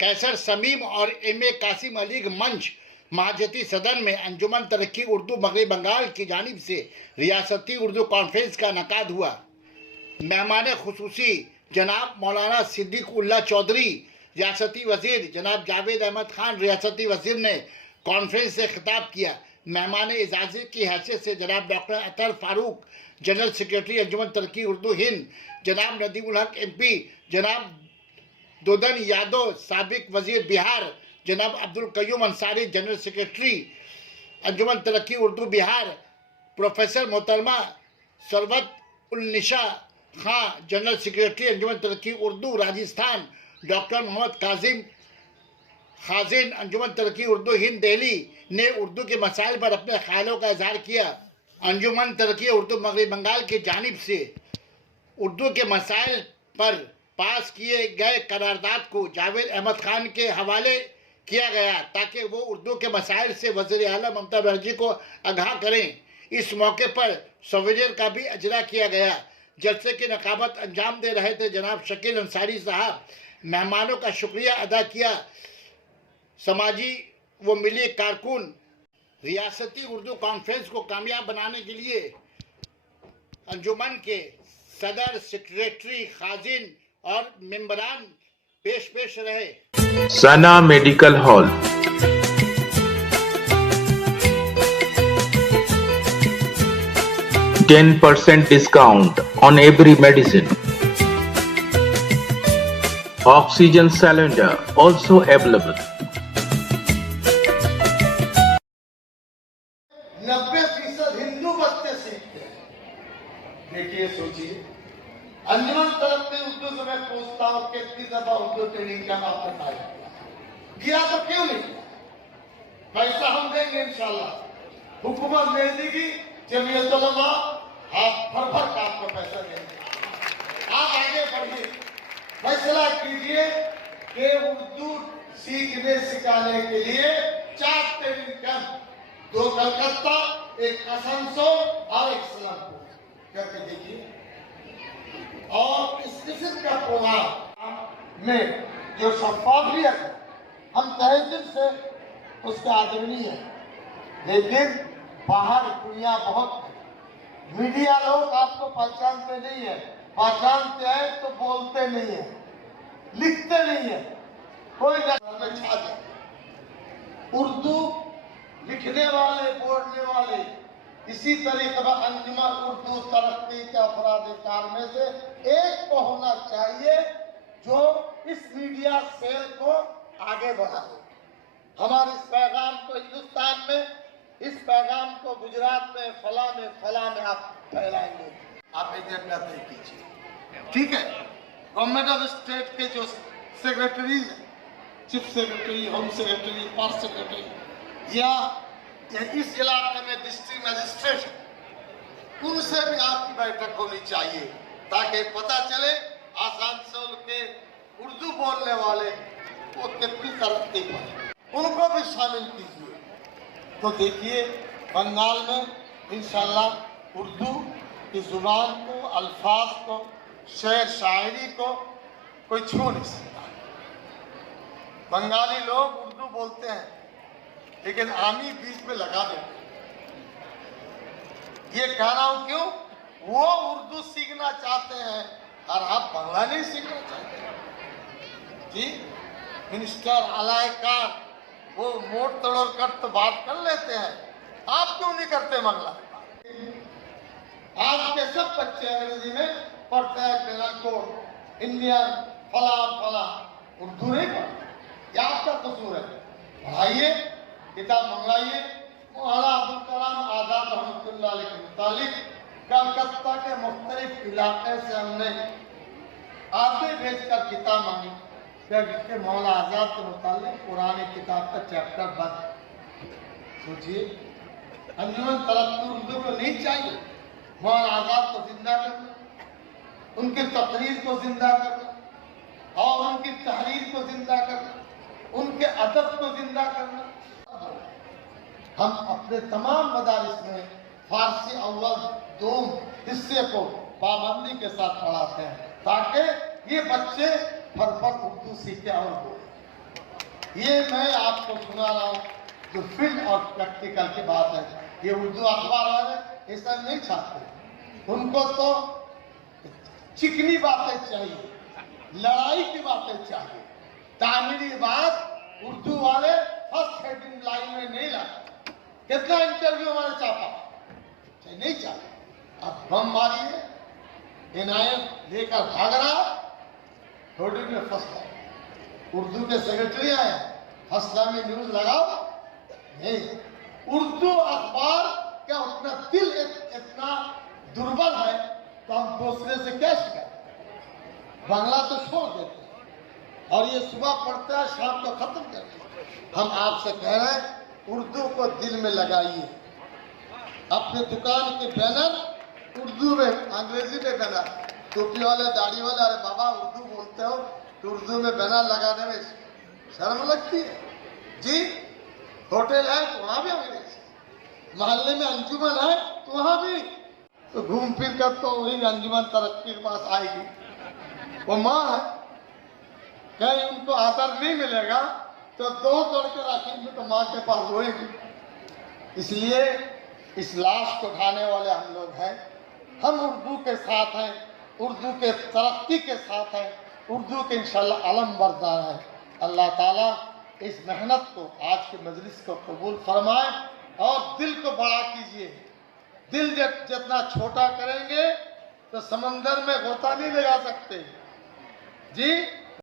कैसर समीम और एम.ए. कासिम अली मंच महाजती सदन में अंजुमन तरक्की उर्दू मगरबी बंगाल की जानिब से रियासती उर्दू कॉन्फ्रेंस का इनेकाद हुआ। मेहमान खुसूसी जनाब मौलाना सिद्दीक उल्लाह चौधरी, रियासती वजीर जनाब जावेद अहमद खान रियासती वजीर ने कॉन्फ्रेंस से खिताब किया। मेहमान इजाज़त की हैसियत से जनाब डॉक्टर अतर फारूक, जनरल सेक्रेटरी अंजुमन तरक्की उर्दू हिंद, जनाब नदीमुल हक MP, जनाब दोदन यादव साबिक वजीर बिहार, जनाब अब्दुल कयूम अंसारी जनरल सेक्रेटरी अंजुमन तरक्की उर्दू बिहार, प्रोफेसर मोहतरमा सरवत उल-निशा खां जनरल सेक्रेटरी अंजुमन तरक्की उर्दू राजस्थान, डॉक्टर मोहम्मद काजिम खाजिन अंजुमन तरक्की उर्दू हिंद दिल्ली ने उर्दू के मसाइल पर अपने ख्यालों का इजहार किया। अंजुमन तरक्की उर्दू मगरबी बंगाल की जानिब से उर्दू के मसाइल पर पास किए गए करारदाद को जावेद अहमद खान के हवाले किया गया ताकि वो उर्दू के मसाइल से वज़ीर आला ममता बनर्जी को आगाह करें। इस मौके पर सवेजर का भी अजरा किया गया। जलसे की नकाबत अंजाम दे रहे थे जनाब शकील अंसारी साहब। मेहमानों का शुक्रिया अदा किया समाजी व मिली कारकुन। रियासती उर्दू कॉन्फ्रेंस को कामयाब बनाने के लिए अंजुमन के सदर, सेक्रेटरी, खाजिन और मेंबरान पेश रहे। सना medical hall, 10% discount on every medicine. Oxygen cylinder also available. 90% Hindu बच्चे सीखते हैं। देखिए, सोचिए, अंजुमन तरफ में उर्दू से मैं पूछता हूँ कितनी दफा उर्दू ट्रेनिंग का आपने पाया किया तो क्यों नहीं किया? पैसा हम देंगे इंशाल्लाह, हुकूमत नहीं देगी, जमीयत उलमा हाथ भर का आपको पैसा देंगे। आप आगे बढ़िए, फैसला कीजिए कि उर्दू सीखने सिखाने के लिए 4 ट्रेनिंग कैंप, 2 कलकत्ता, 1 आसनसोल और 1 सलेमपुर करके देखिए। और इस किस्म का प्रोग्राम में जो शफाफियत है, हम तहे दिल से उसका आदरणीय है, लेकिन बाहर दुनिया बहुत है। मीडिया लोग आपको पहचानते नहीं है, पहचानते हैं तो बोलते नहीं है, लिखते नहीं है, कोई नजर में छा जाए। उर्दू लिखने वाले, बोलने वाले इसी तरीके पर अंजुमन उर्दू तरक्की के अफराद-ए-कार में से एक को होना चाहिए जो इस मीडिया सेल को आगे बढ़ाए। हमारे इस पैगाम को हिंदुस्तान में, इस पैगाम को गुजरात में, फला में आप फैलाएंगे। आप एजेंडा तय कीजिए, ठीक है? गवर्नमेंट ऑफ स्टेट के जो सेक्रेटरीज हैं, chief secretary, home secretary, forest secretary या इस इलाके में डिस्ट्रिक्ट मजिस्ट्रेट, उनसे भी आपकी बैठक होनी चाहिए ताकि पता चले आसनसोल के उर्दू बोलने वाले वो कितनी तरक्की पर, उनको भी शामिल कीजिए। तो देखिए, बंगाल में इंशाल्लाह उर्दू की जुबान को, अल्फाज को, शेर शायरी को कोई छू नहीं सकता। बंगाली लोग उर्दू बोलते हैं लेकिन आमी बीच में लगा देते। ये कह रहा हूं क्यों? वो उर्दू सीखना चाहते हैं और आप बांग्ला नहीं सीखना चाहते जी। मिनिस्टर अलायकार वो मोड़ तोड़ कर तो बात कर लेते हैं, आप क्यों नहीं करते बांग्ला? आपके सब बच्चे अंग्रेजी में पढ़ते हैं, पेनल कोड, इंडियन, फला, उर्दू नहीं पढ़ते। क्या आपका कसूर है? पढ़ाइए, किताब मंगवाइए। मौलाना अब्दुल कलाम आजाद रहमतुल्लाह अलैह के मुतालिक कलकत्ता के मुख्तलिफ इलाके से हमने आगे भेजकर किताब मांगी कि मौलाना आजाद के मुतालिक पुरानी किताब का चैप्टर बंद। सोचिए, अंजुमन तरक्की उर्दू को नहीं चाहिए मौलाना आजाद को जिंदा करना, उनकी तकरीर को जिंदा करना और उनकी तहरीर को जिंदा करना, उनके अदब को जिंदा करना। हम अपने तमाम मदारिस में फारसी अव्वल 2 हिस्से को पाबंदी के साथ पढ़ाते हैं ताकि ये बच्चे फर उर्दू सीखे और बोले। ये मैं आपको सुना रहा हूँ जो फील्ड और प्रैक्टिकल की बात है। ये उर्दू अखबार वाले ये सब नहीं चाहते, उनको तो चिकनी बातें चाहिए, लड़ाई की बातें चाहिए। तामीरी बात उर्दू वाले फर्स्ट हेडिंग लाइन में नहीं लाते। कितना इंटरव्यू हमारे चाहता नहीं चाहते। अब बम मारिए, इनायत लेकर भाग रहा, थोड़ी में फंसता। उर्दू के सेक्रेटरी आए, फंसला में न्यूज लगाओ नहीं। उर्दू अखबार क्या उतना दिल इतना दुर्बल है तो हम दूसरे से क्या शिकायत। बांग्ला तो छोड़ देते हैं और ये सुबह पढ़ते हैं शाम को खत्म करते हैं। हम आपसे कह रहे हैं उर्दू को दिल में लगाइए। अपने दुकान के बैनर उर्दू में, अंग्रेजी में बैनर, टोपी वाले दाढ़ी वाले, अरे बाबा उर्दू बोलते हो तो उर्दू में बैनर लगाने में शर्म लगती है जी। होटल है तो वहां भी अंग्रेजी, मोहल्ले में अंजुमन है तो वहां भी, तो घूम फिर कर तो वही अंजुमन तरक्की के पास आएगी। वो माँ है, कहीं उनको आदर नहीं मिलेगा तो दो करके रखेंगे तो माँ के पास होएगी। इसलिए इस लाश को उठाने वाले हम लोग हैं। हम उर्दू के साथ हैं, उर्दू के तरक्की के साथ हैं, उर्दू के इंशाल्लाह अलम बरदार है। अल्लाह ताला इस मेहनत को, आज की मजलिस को कबूल फरमाए और दिल को बड़ा कीजिए। दिल जितना छोटा करेंगे तो समंदर में गोता नहीं लगा सकते जी।